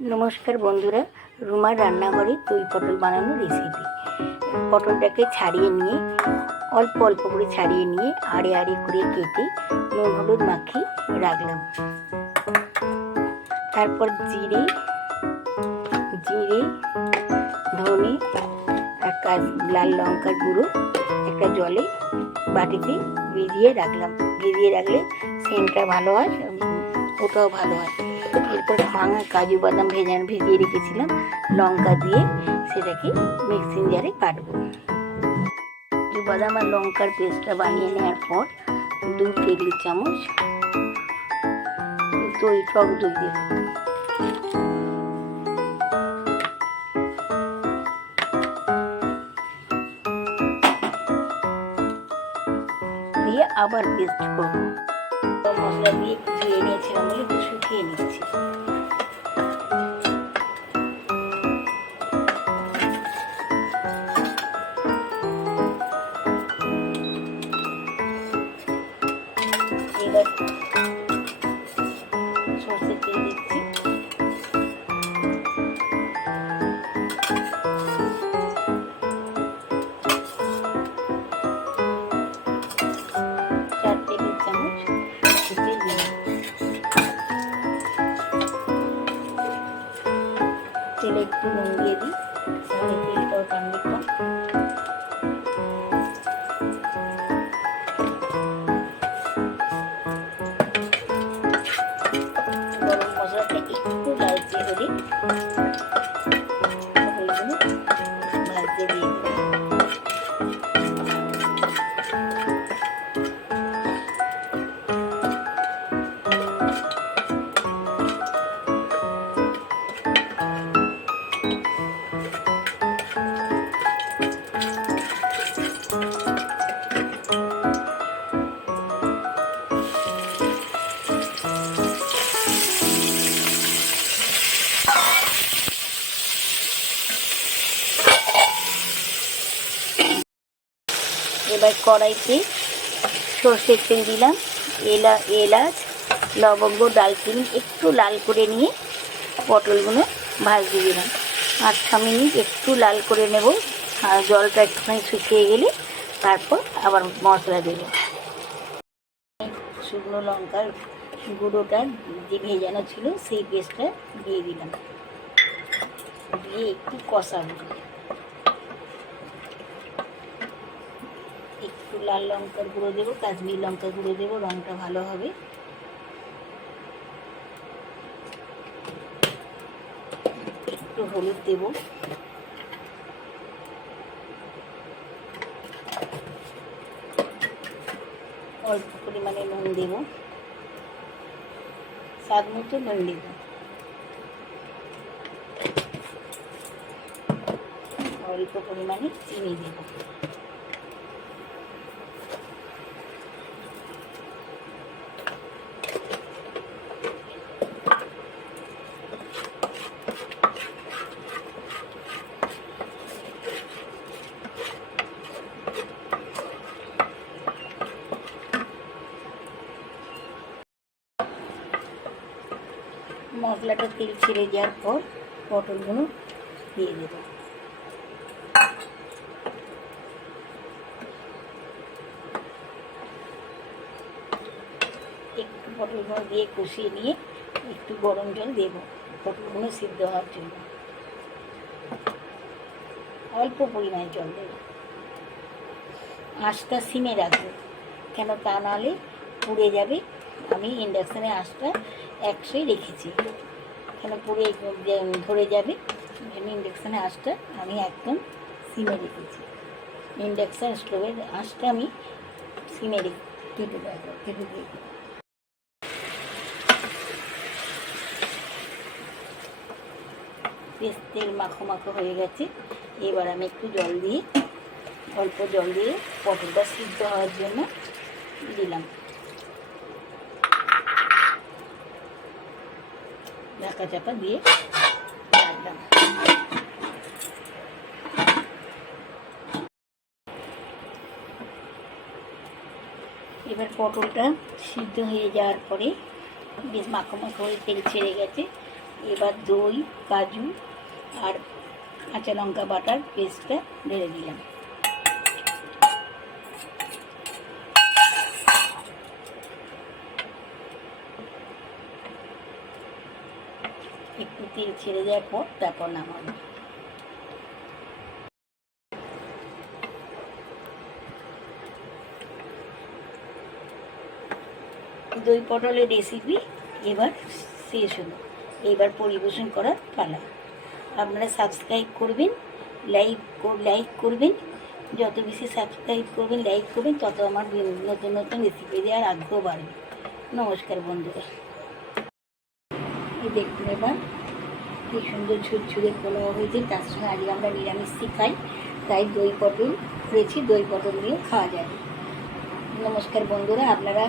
নমস্কার বন্ধুরা, রুমার রান্নাঘরে দই পটল বানানোর রেসিপি। পটলটাকে ছাড়িয়ে নিয়ে অল্প অল্প করে ছাড়িয়ে নিয়ে আড়ে আড়ে করে কেটে নুন হলুদ মাখিয়ে রাখলাম। তারপর জিরে ধনে আর লাল লঙ্কার গুঁড়ো একটা জলে বাটিতে ভিজিয়ে রাখলাম। ভিজিয়ে রাখলে সেন্টটা ভালো হয়, ওটাও ভালো হয়। এরপর ভাঙা কাজু বাদাম ভিজিয়ে রেখেছিলাম, লঙ্কা দিয়ে সেটাকে মিক্সিং জারে কাটবো। কাজু বাদাম আর লঙ্কার পেস্টটা বানিয়ে নেওয়ার পর 2 টেবিল চামচ টক দই দেব। দিয়ে আবার পেস্ট করবো। মশলা দিয়ে একটু ধুয়ে নিয়েছিলাম বলে একটু শুকিয়ে নিচ্ছি। এবার সরষের তেল দিচ্ছি। তেলে একটু নুন দিয়ে দিই, তাহলে তেলটাও টানবে কম। গরম মশলাটা একটু লালচে হলে ভাজতে দিয়ে দেবো। এবার কড়াইতে সর্ষের তেল দিলাম, এলাচ লবঙ্গ দারচিনি একটু লাল করে নিয়ে পটলগুলো ভাজতে দিলাম। 5-6 মিনিট একটু লাল করে নেব, আর জলটা একটুখানি শুকিয়ে গেলে তারপর আবার মশলা দেব। শুকনো লঙ্কার গুঁড়োটা যে ভেজানো ছিল সেই পেস্টটা দিয়ে দিলাম, দিয়ে একটু কষাবো। একটু লাল লঙ্কার গুঁড়ো দেবো, কাশ্মীরি লঙ্কার গুঁড়ো দেবো, রঙটা ভালো হবে। একটু হলুদ দেব, অল্প পরিমাণে নুন দেব, স্বাদ মতো নুন দেব, অল্প পরিমাণে চিনি দেব। মশলাটা তেল ছেড়ে যাওয়ার পর পটলগুলো দিয়ে দেব। একটু পটলগুলো দিয়ে কষিয়ে নিয়ে একটু গরম জল দেব পটলগুলো সিদ্ধ হওয়ার জন্য। অল্প পরিমাণে জল দেব, আঁচটা সিমে রাখবো, কেন তা নাহলে পুড়ে যাবে। আমি ইন্ডাকশানে আঁচটা 100 রেখেছি, কেন পুড়ে ধরে যাবে। ইন্ডাকশানে আঁচটা আমি একদম সিমে রেখেছি। ইন্ডাকশান স্টোভের আঁচটা আমি সিমে কেটে দিয়ে বেশ তেল মাখো মাখো হয়ে গেছে। এবার আমি একটু জল দিয়ে, অল্প জল দিয়ে পটলটা সিদ্ধ হওয়ার জন্য দিলাম। ঢাকা চাপা দিয়ে রাখলাম। এবার পটলটা সিদ্ধ হয়ে যাওয়ার পরে বেশ মাখো মাখো হয়ে তেল ছেড়ে গেছে, এবার দই, কাজু আর কাঁচা লঙ্কা বাটার পেস্টটা ঢেলে দিলাম। একটু তেল ছেড়ে দেওয়ার পর তারপর নামাবো। দই পটলের রেসিপি এবার শেষ হলো। এবার পরিবেশন করার পালা। আপনারা সাবস্ক্রাইব করবেন, লাইক করবেন। যত বেশি সাবস্ক্রাইব করবেন, লাইক করবেন, তত আমার নতুন নতুন রেসিপি দেওয়ার আগ্রহ বাড়বে। নমস্কার বন্ধুরা। এই দেখুন এবার কি সুন্দর ঝুরঝুরে পোলাও হয়েছে। তার সঙ্গে আজকে আমরা নিরামিষই খাই, তাই দই পটল করেছি, দই পটল দিয়ে খাওয়া যাবে। নমস্কার বন্ধুরা, আপনারা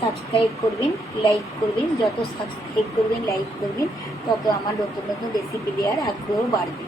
সাবস্ক্রাইব করবেন, লাইক করবেন। যত সাবস্ক্রাইব করবেন, লাইক করবেন, তত আমার নতুন নতুন রেসিপি দেওয়ার আগ্রহ বাড়বে।